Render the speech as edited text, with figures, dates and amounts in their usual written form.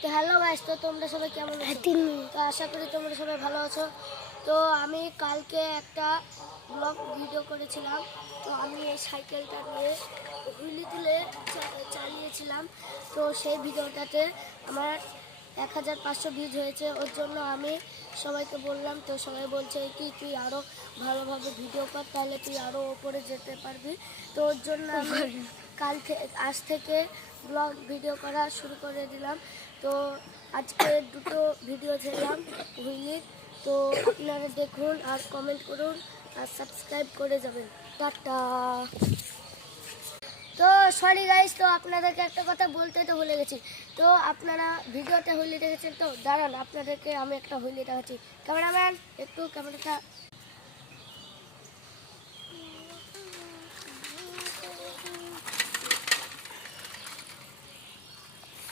তো hello guys, তো তোমরা সবাই কেমন আছো? তো আশা করি তোমরা সবাই ভালো আছো। তো আমি কালকে একটা ব্লগ ভিডিও করেছিলাম। তো আমি এই সাইকেলটা নিয়ে হুইলি তুলে চালিয়েছিলাম। তো সেই ভিডিওটাতে আমার 1500 ভিউজ হয়েছে। ওর জন্য আমি সবাইকে বললাম, তো সবাই বলছে কি তুই আরও ভালোভাবে ভিডিও কর, তাহলে তুই আরও ওপরে যেতে পারবি। তো ওর জন্য আমি আজ থেকে ব্লগ ভিডিও করা শুরু করে দিলাম। তো আজকে দুটো ভিডিও ছেড়লাম হুইলির। তো আপনারা দেখুন আর কমেন্ট করুন আর সাবস্ক্রাইব করে যাবেন। টাটা। তো সরি গাইস, তো আপনাদেরকে একটা কথা বলতে তো ভুলে গেছি। তো আপনারা ভিডিওটা হুইলি দেখেছেন, তো দাঁড়ান আপনাদেরকে আমি একটা হুইলি দেখাচ্ছি। ক্যামেরাম্যান একটু ক্যামেরাটা